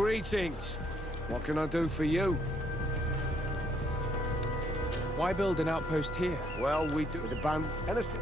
Greetings. What can I do for you? Why build an outpost here? Well, we do the band anything.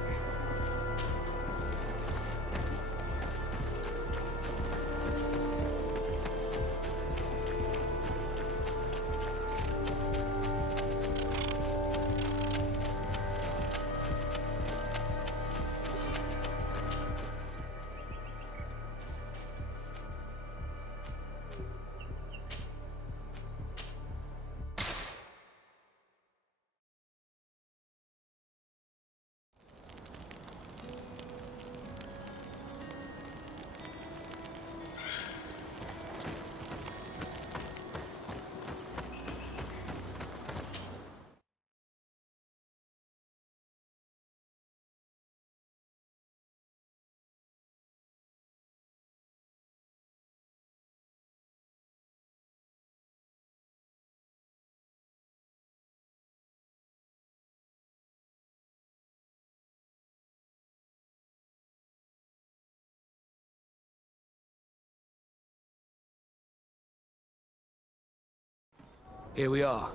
Here we are.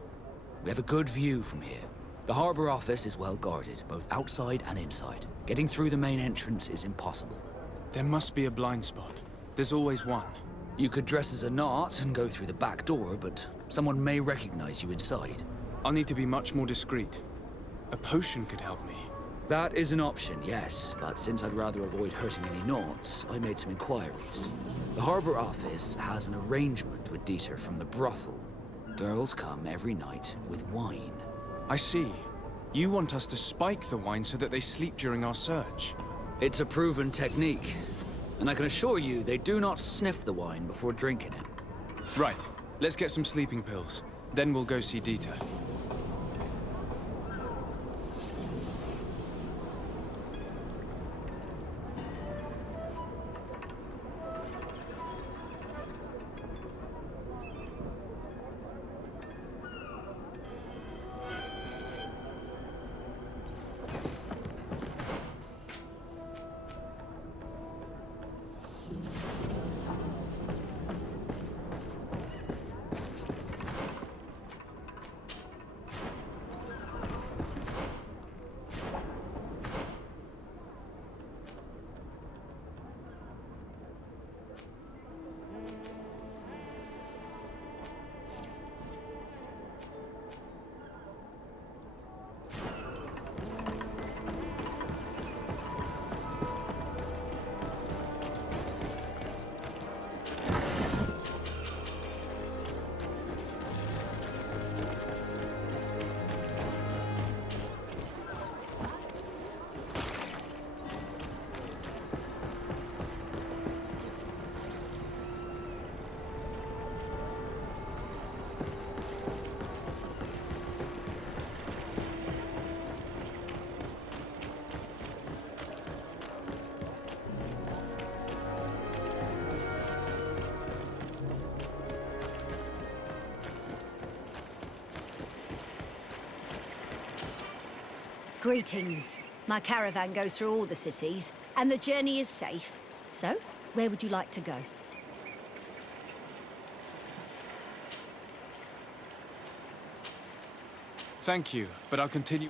We have a good view from here. The harbor office is well guarded, both outside and inside. Getting through the main entrance is impossible. There must be a blind spot. There's always one. You could dress as a knot and go through the back door, but someone may recognize you inside. I'll need to be much more discreet. A potion could help me. That is an option, yes, but since I'd rather avoid hurting any knots, I made some inquiries. The harbor office has an arrangement with Teer from the brothel. Girls come every night with wine. I see. You want us to spike the wine so that they sleep during our search. It's a proven technique, and I can assure you they do not sniff the wine before drinking it. Right. Let's get some sleeping pills. Then we'll go see Teer. Greetings. My caravan goes through all the cities, and the journey is safe. So, where would you like to go? Thank you, but I'll continue.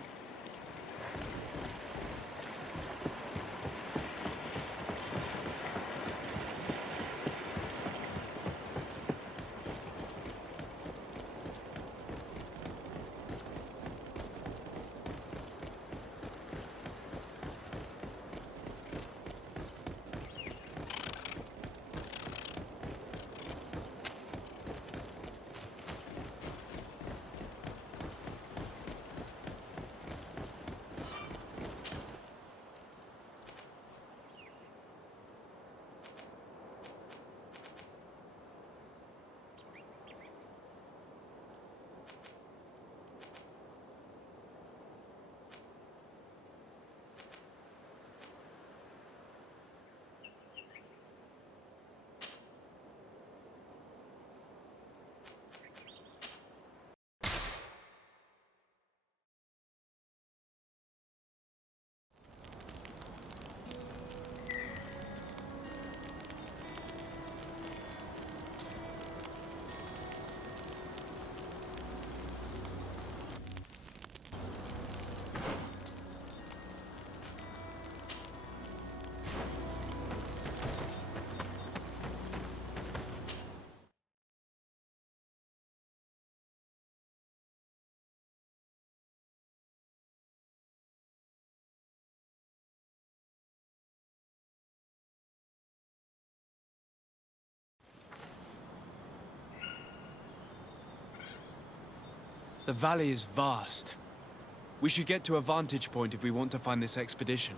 The valley is vast. We should get to a vantage point if we want to find this expedition.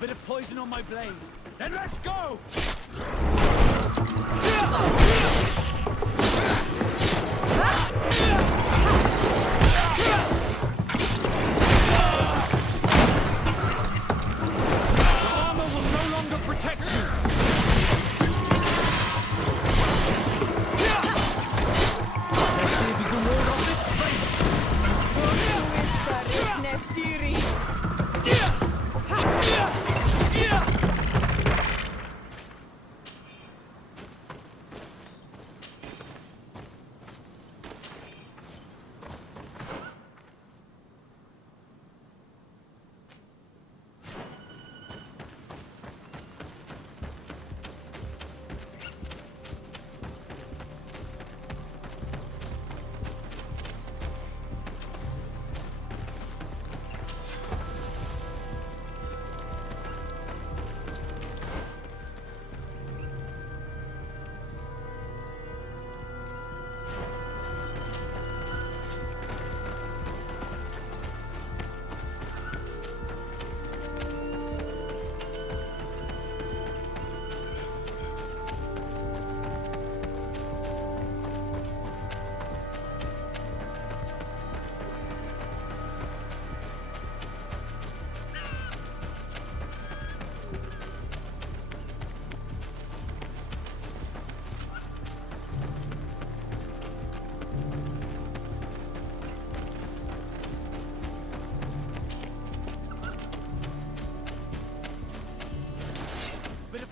Bit of poison on my blade. Then let's go! The armor will no longer protect you. Let's see if you can ward off this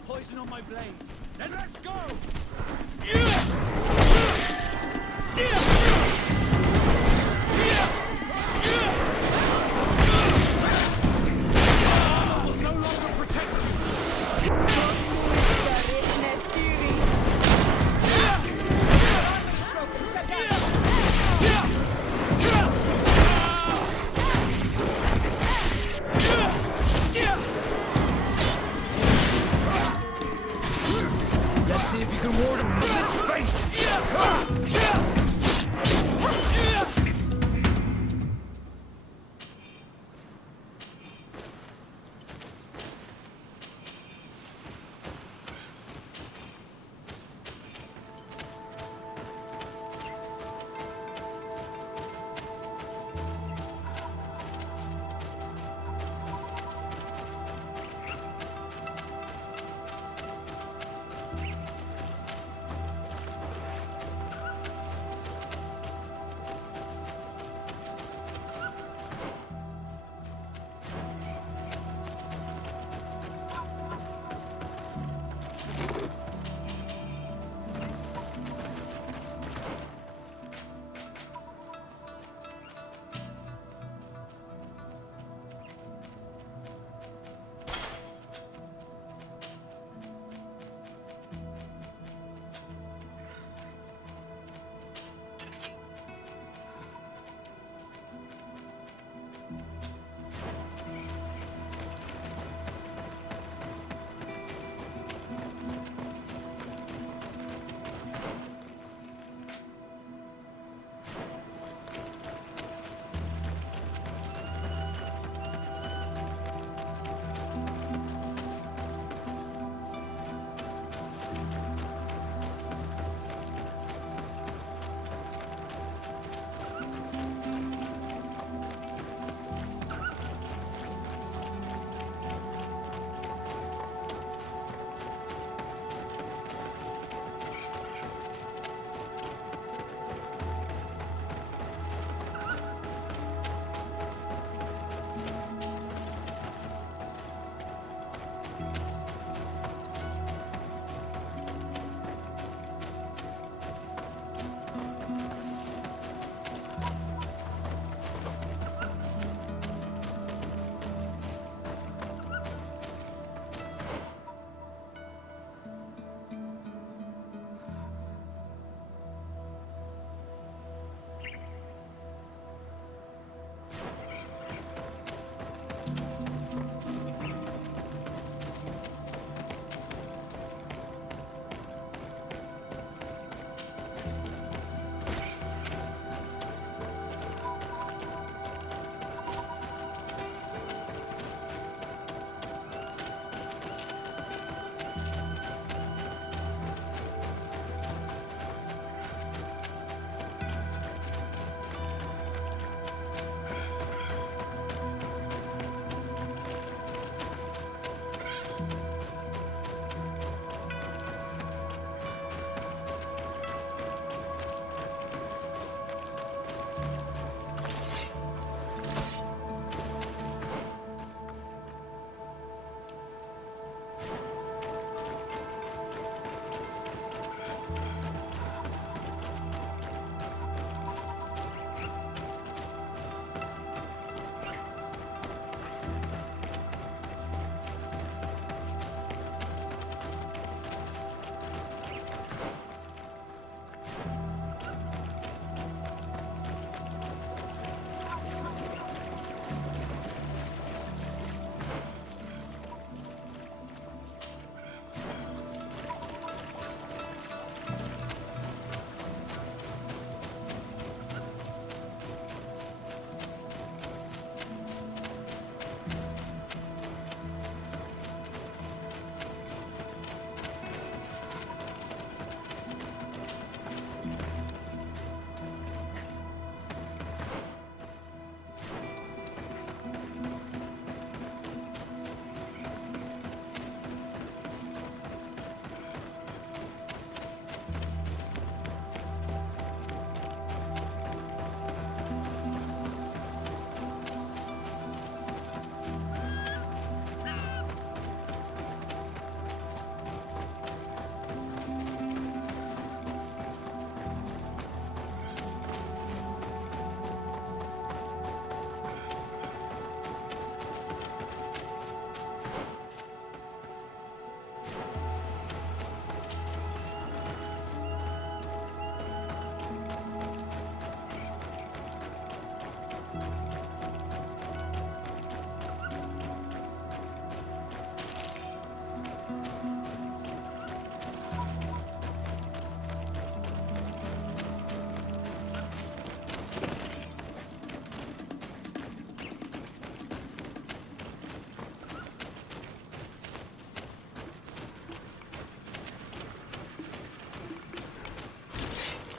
poison on my blade. Then let's go! Armor will no longer protect you. Let's see if you can ward off this fate!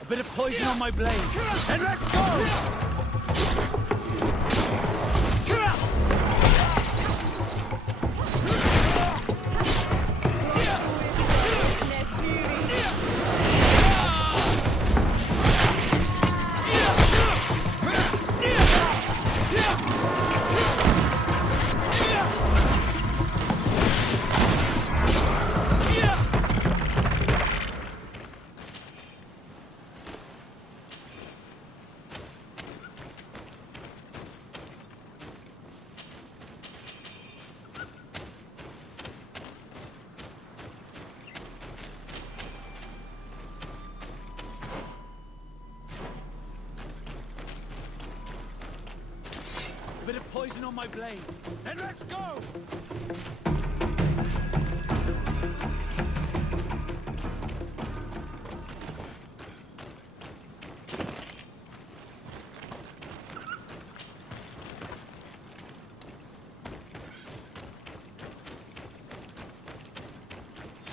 A bit of poison on my blade. Then let's go! A bit of poison on my blade. Then let's go!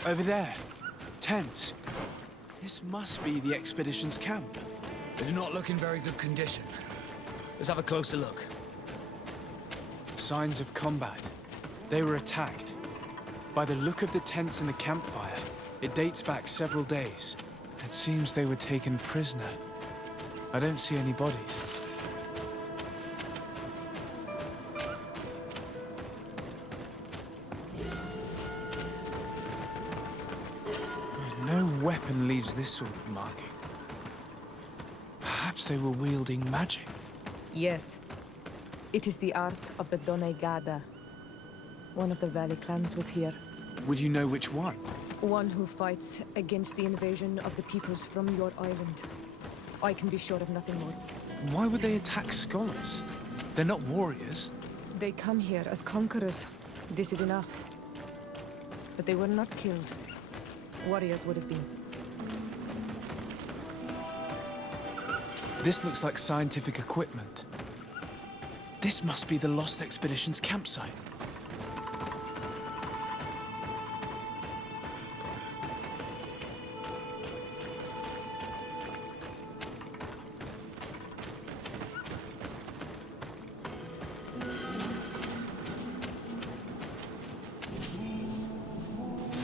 Over there. Tents. This must be the expedition's camp. They do not look in very good condition. Let's have a closer look. Signs of combat. They were attacked. By the look of the tents and the campfire, it dates back several days. It seems they were taken prisoner. I don't see any bodies. No weapon leaves this sort of marking. Perhaps they were wielding magic. Yes. It is the art of the Doneigada. One of the valley clans was here. Would you know which one? One who fights against the invasion of the peoples from your island. I can be sure of nothing more. Why would they attack scholars? They're not warriors. They come here as conquerors. This is enough. But they were not killed. Warriors would have been. This looks like scientific equipment. This must be the Lost Expedition's campsite.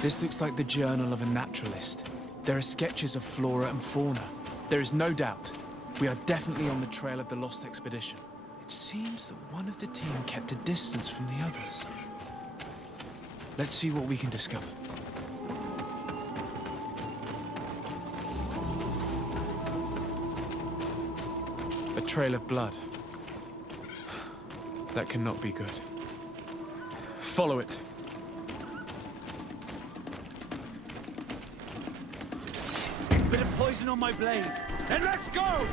This looks like the journal of a naturalist. There are sketches of flora and fauna. There is no doubt. We are definitely on the trail of the lost expedition. It seems that one of the team kept a distance from the others. Let's see what we can discover. A trail of blood. That cannot be good. Follow it. Bit of poison on my blade. And let's go!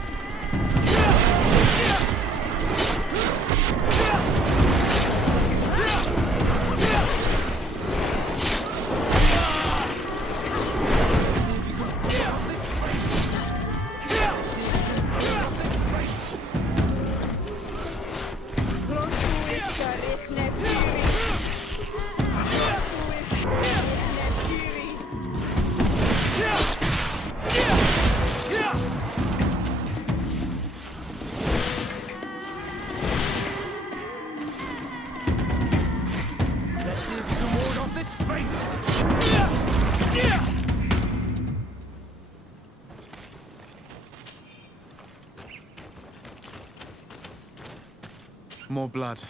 More blood.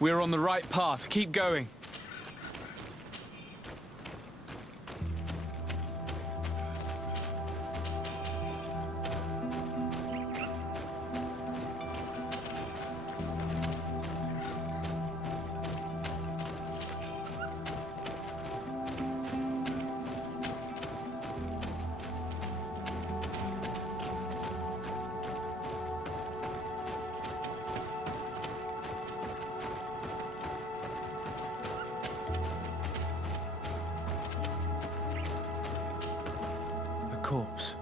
We're on the right path. Keep going. Corpse.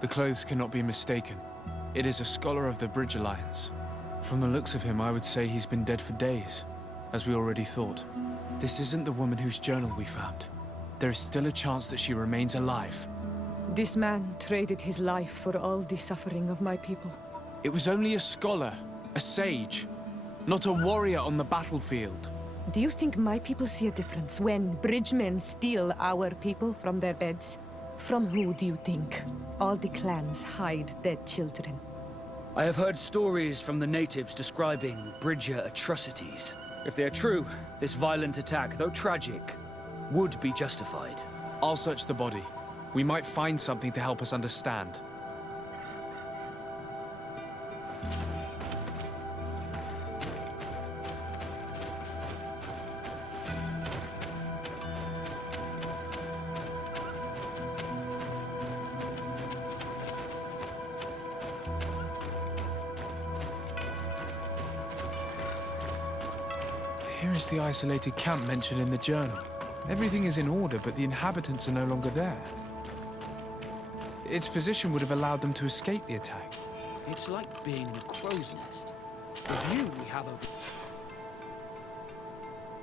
The clothes cannot be mistaken. It is a scholar of the Bridge Alliance. From the looks of him, I would say he's been dead for days, as we already thought. This isn't the woman whose journal we found. There is still a chance that she remains alive. This man traded his life for all the suffering of my people. It was only a scholar, a sage, not a warrior on the battlefield. Do you think my people see a difference when bridgemen steal our people from their beds? From who do you think all the clans hide dead children? I have heard stories from the natives describing Bridger atrocities. If they are true, this violent attack, though tragic, would be justified. I'll search the body. We might find something to help us understand. Here is the isolated camp mentioned in the journal. Everything is in order, but the inhabitants are no longer there. Its position would have allowed them to escape the attack. It's like being in a crow's nest. The view we have over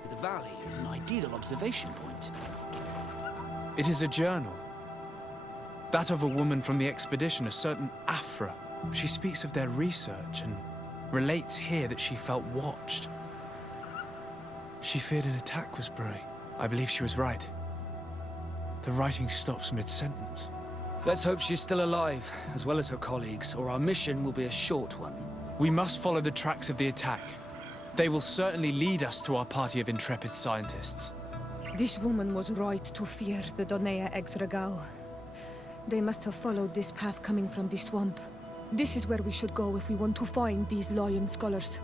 the valley is an ideal observation point. It is a journal. That of a woman from the expedition, a certain Afra. She speaks of their research and relates here that she felt watched. She feared an attack was brewing. I believe she was right. The writing stops mid-sentence. Let's hope she's still alive, as well as her colleagues, or our mission will be a short one. We must follow the tracks of the attack. They will certainly lead us to our party of intrepid scientists. This woman was right to fear the Donea Exregao. They must have followed this path coming from the swamp. This is where we should go if we want to find these lion scholars.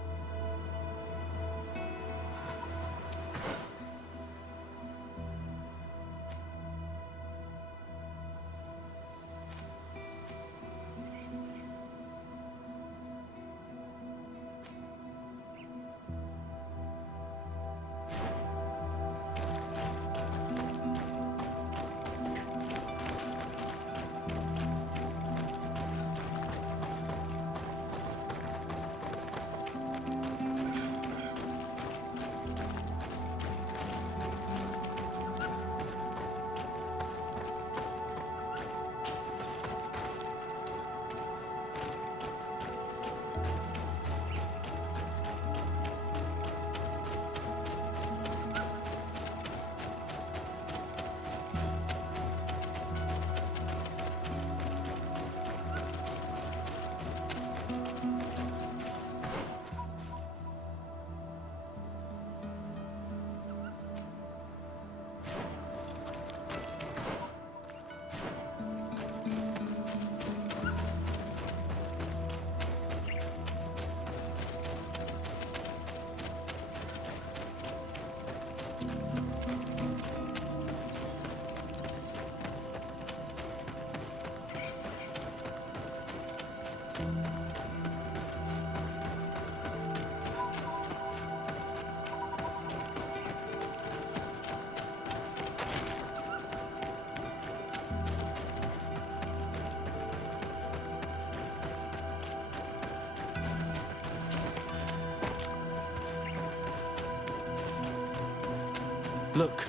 Look,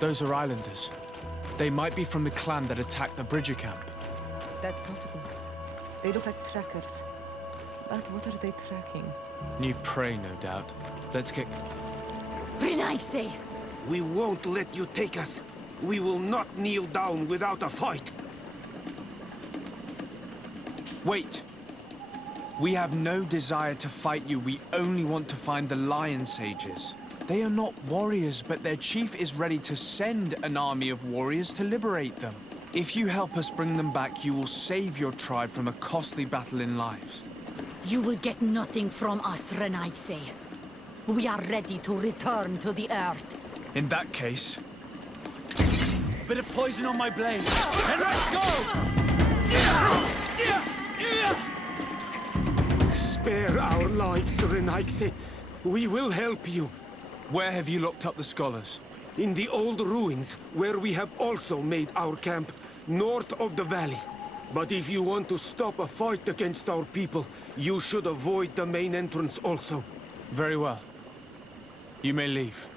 those are islanders. They might be from the clan that attacked the Bridger camp. That's possible. They look like trackers. But what are they tracking? New prey, no doubt. Let's get... Renaigse! We won't let you take us. We will not kneel down without a fight. Wait! We have no desire to fight you. We only want to find the Lion Sages. They are not warriors, but their chief is ready to send an army of warriors to liberate them. If you help us bring them back, you will save your tribe from a costly battle in lives. You will get nothing from us, Renaigse. We are ready to return to the Earth. In that case... Bit of poison on my blade. And let's go! Spare our lives, Renaigse. We will help you. Where have you locked up the scholars? In the old ruins, where we have also made our camp, north of the valley. But if you want to stop a fight against our people, you should avoid the main entrance also. Very well. You may leave.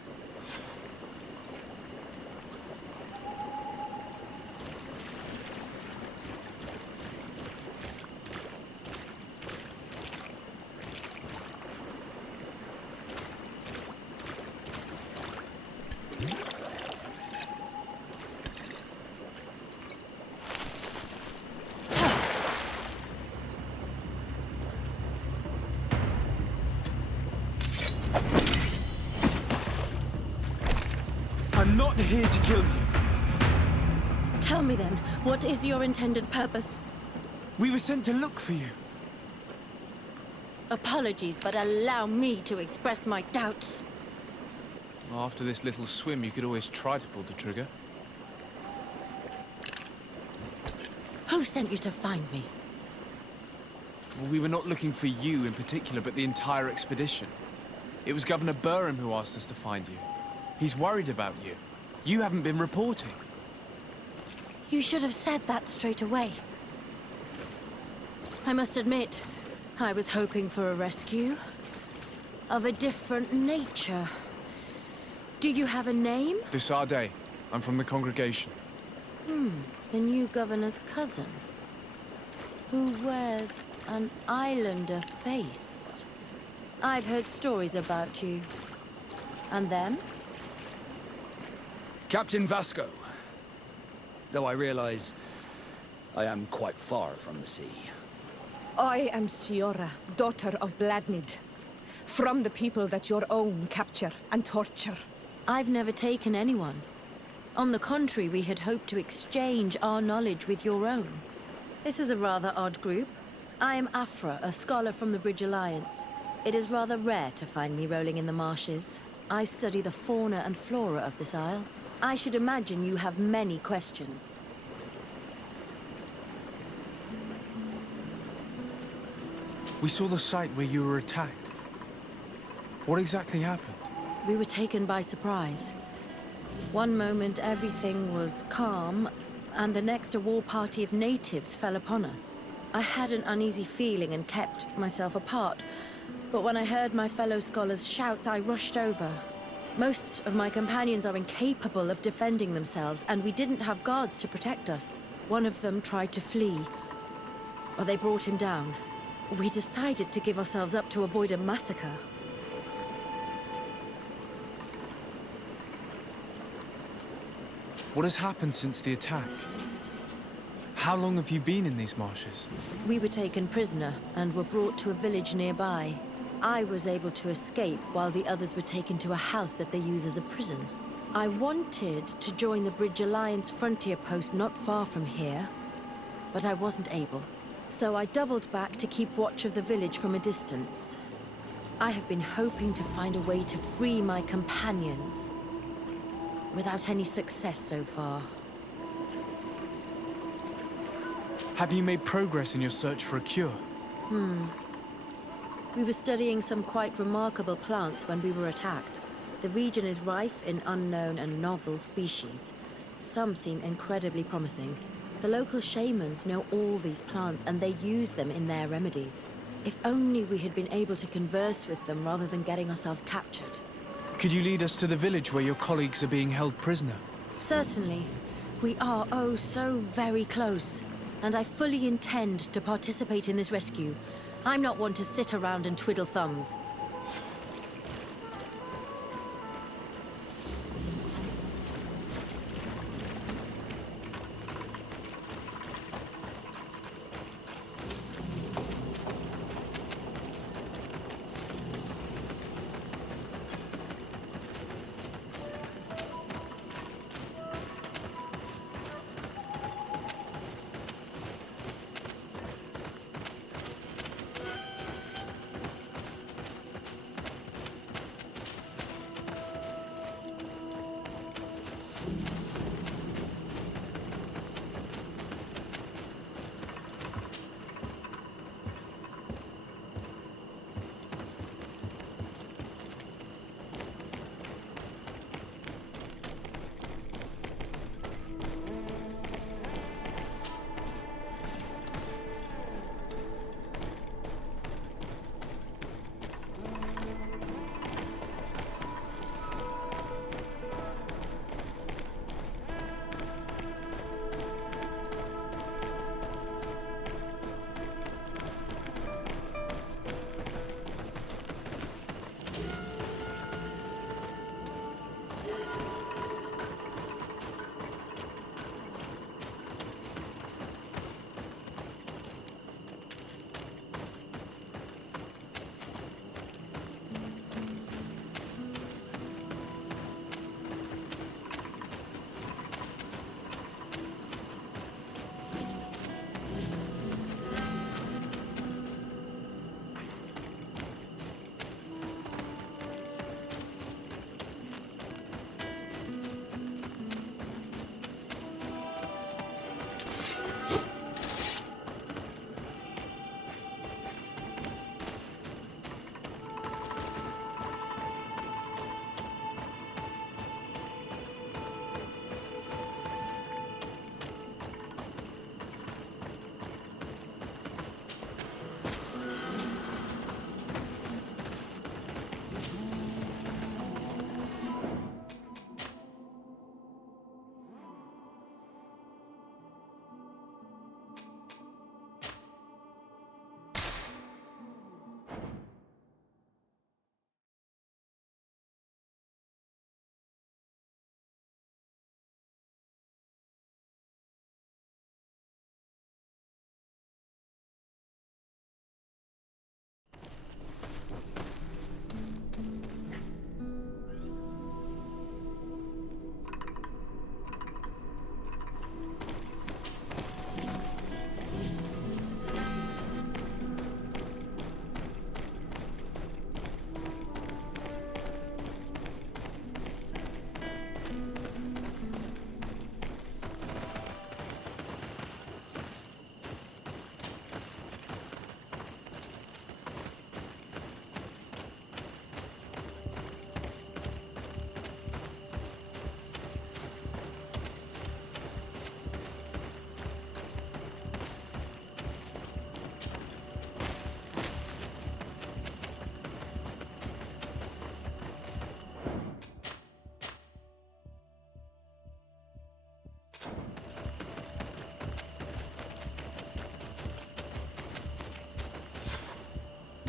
I'm not here to kill you. Tell me then, what is your intended purpose? We were sent to look for you. Apologies, but allow me to express my doubts. After this little swim, you could always try to pull the trigger. Who sent you to find me? Well, we were not looking for you in particular, but the entire expedition. It was Governor Burham who asked us to find you. He's worried about you. You haven't been reporting. You should have said that straight away. I must admit, I was hoping for a rescue. Of a different nature. Do you have a name? Desarde. I'm from the congregation. The new governor's cousin. Who wears an islander face. I've heard stories about you. And them? Captain Vasco. Though I realize I am quite far from the sea. I am Siora, daughter of Bladnid. From the people that your own capture and torture. I've never taken anyone. On the contrary, we had hoped to exchange our knowledge with your own. This is a rather odd group. I am Afra, a scholar from the Bridge Alliance. It is rather rare to find me rolling in the marshes. I study the fauna and flora of this isle. I should imagine you have many questions. We saw the site where you were attacked. What exactly happened? We were taken by surprise. One moment everything was calm, and the next a war party of natives fell upon us. I had an uneasy feeling and kept myself apart, but when I heard my fellow scholars' shouts, I rushed over. Most of my companions are incapable of defending themselves, and we didn't have guards to protect us. One of them tried to flee, or they brought him down. We decided to give ourselves up to avoid a massacre. What has happened since the attack? How long have you been in these marshes? We were taken prisoner and were brought to a village nearby. I was able to escape while the others were taken to a house that they use as a prison. I wanted to join the Bridge Alliance frontier post not far from here, but I wasn't able. So I doubled back to keep watch of the village from a distance. I have been hoping to find a way to free my companions, without any success so far. Have you made progress in your search for a cure? We were studying some quite remarkable plants when we were attacked. The region is rife in unknown and novel species. Some seem incredibly promising. The local shamans know all these plants and they use them in their remedies. If only we had been able to converse with them rather than getting ourselves captured. Could you lead us to the village where your colleagues are being held prisoner? Certainly. We are, oh, so very close. And I fully intend to participate in this rescue. I'm not one to sit around and twiddle thumbs.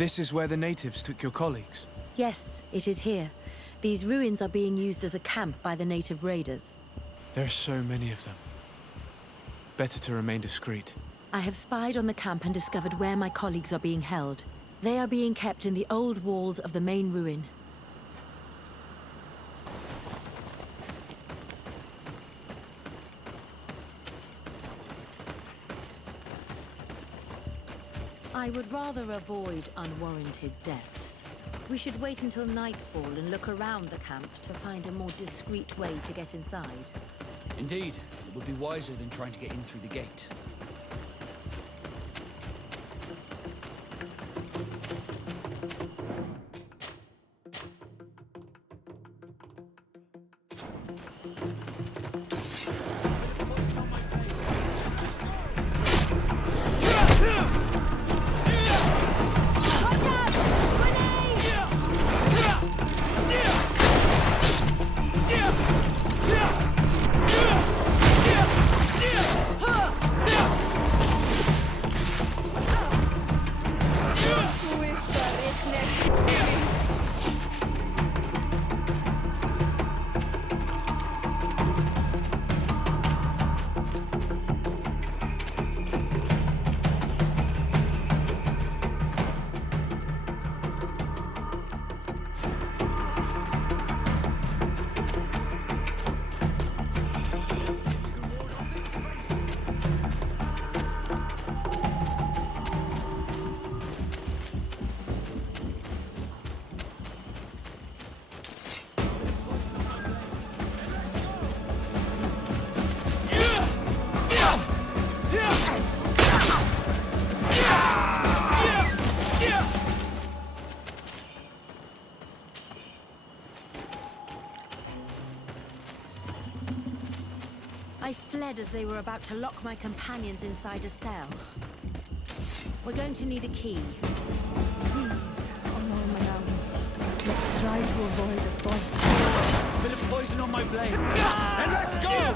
This is where the natives took your colleagues? Yes, it is here. These ruins are being used as a camp by the native raiders. There are so many of them. Better to remain discreet. I have spied on the camp and discovered where my colleagues are being held. They are being kept in the old walls of the main ruin. I would rather avoid unwarranted deaths. We should wait until nightfall and look around the camp to find a more discreet way to get inside. Indeed, it would be wiser than trying to get in through the gate. I fled as they were about to lock my companions inside a cell. We're going to need a key. Please, let's try to avoid a fight. Bit of poison on my blade. And let's go!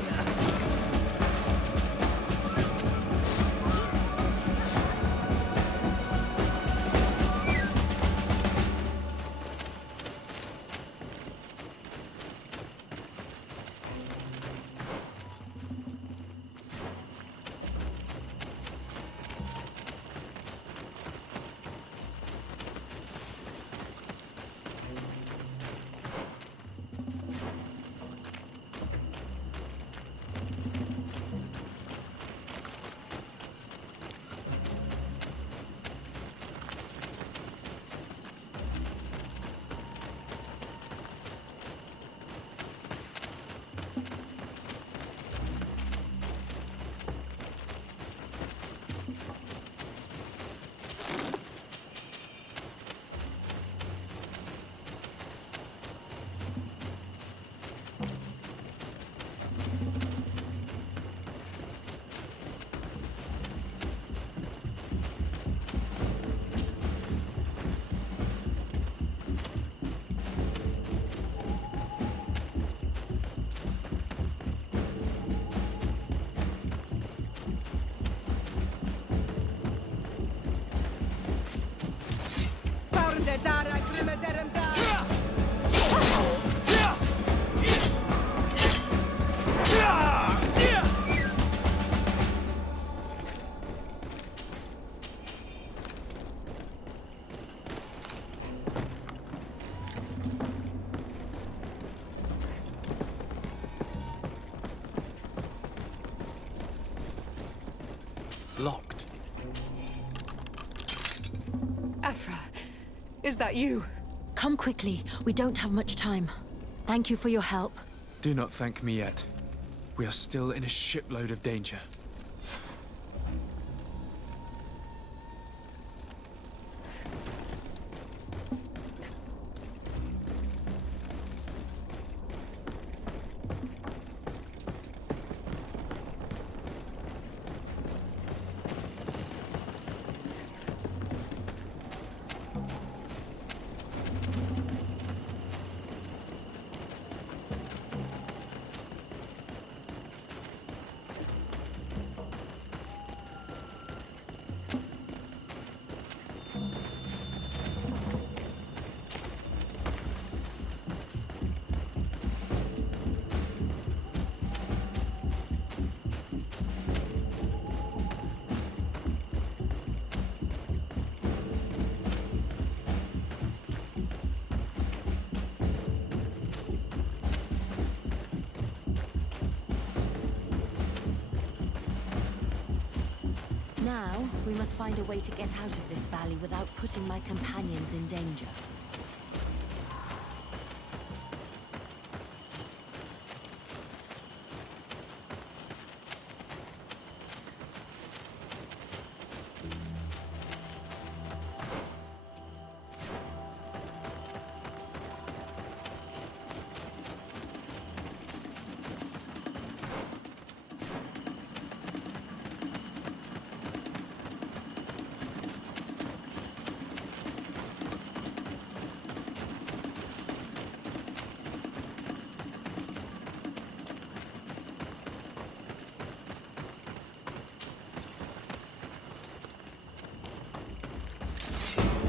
Locked. Afra, is that you? Come quickly. We don't have much time. Thank you for your help. Do not thank me yet. We are still in a shipload of danger. Now, we must find a way to get out of this valley without putting my companions in danger.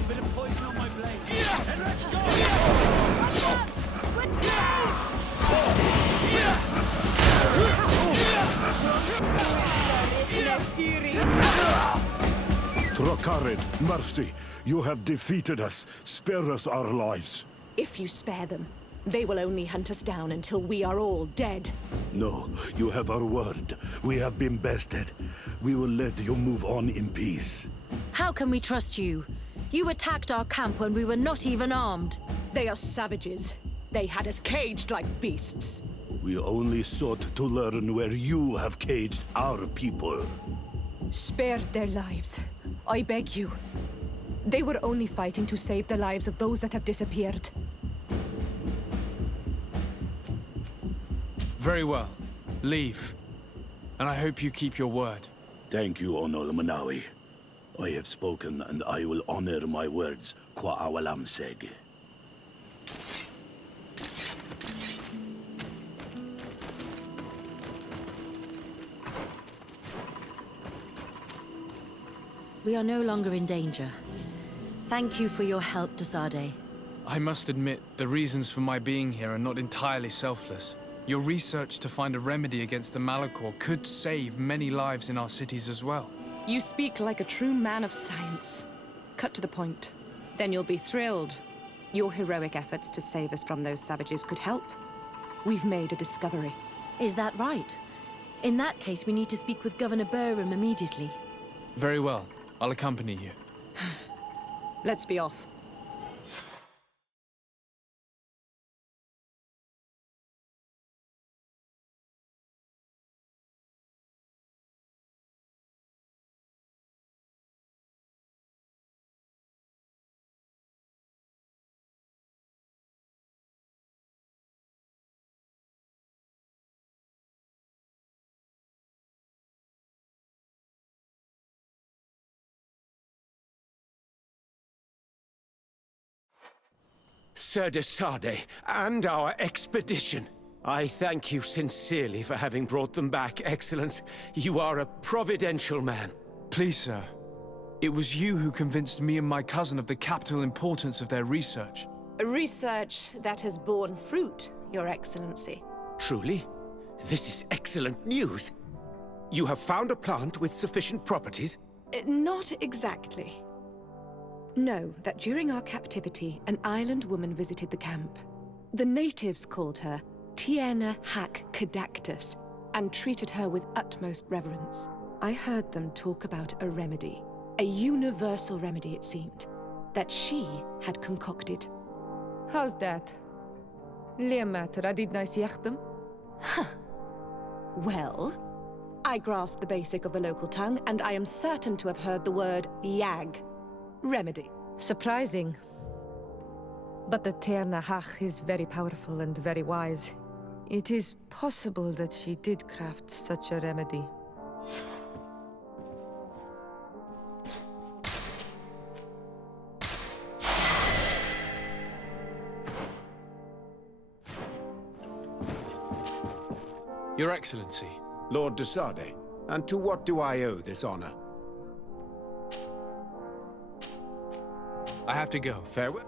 Bit of poison on my blade. And let's go! Trocarid, mercy, you have defeated us. Spare us our lives. If you spare them, they will only hunt us down until we are all dead. No, you have our word. We have been bested. We will let you move on in peace. How can we trust you? You attacked our camp when we were not even armed. They are savages. They had us caged like beasts. We only sought to learn where you have caged our people. Spare their lives. I beg you. They were only fighting to save the lives of those that have disappeared. Very well. Leave. And I hope you keep your word. Thank you, Onol Manawi. I have spoken, and I will honor my words, qua awalam seg. We are no longer in danger. Thank you for your help, Desade. I must admit, the reasons for my being here are not entirely selfless. Your research to find a remedy against the Malachor could save many lives in our cities as well. You speak like a true man of science. Cut to the point. Then you'll be thrilled. Your heroic efforts to save us from those savages could help. We've made a discovery. Is that right? In that case, we need to speak with Governor Burham immediately. Very well. I'll accompany you. Let's be off. Sir Desade, and our expedition. I thank you sincerely for having brought them back, Excellence. You are a providential man. Please, sir. It was you who convinced me and my cousin of the capital importance of their research. A research that has borne fruit, Your Excellency. Truly? This is excellent news. You have found a plant with sufficient properties? Not exactly. Know that during our captivity, an island woman visited the camp. The natives called her Tiena Hack Cadactus and treated her with utmost reverence. I heard them talk about a remedy, a universal remedy it seemed, that she had concocted. How's that? Liamat radidnais yachtem? Well, I grasp the basic of the local tongue, and I am certain to have heard the word yag. Remedy. Surprising. But the Teer Fradee is very powerful and very wise. It is possible that she did craft such a remedy. Your Excellency. Lord Desade, and to what do I owe this honor? I have to go. Farewell.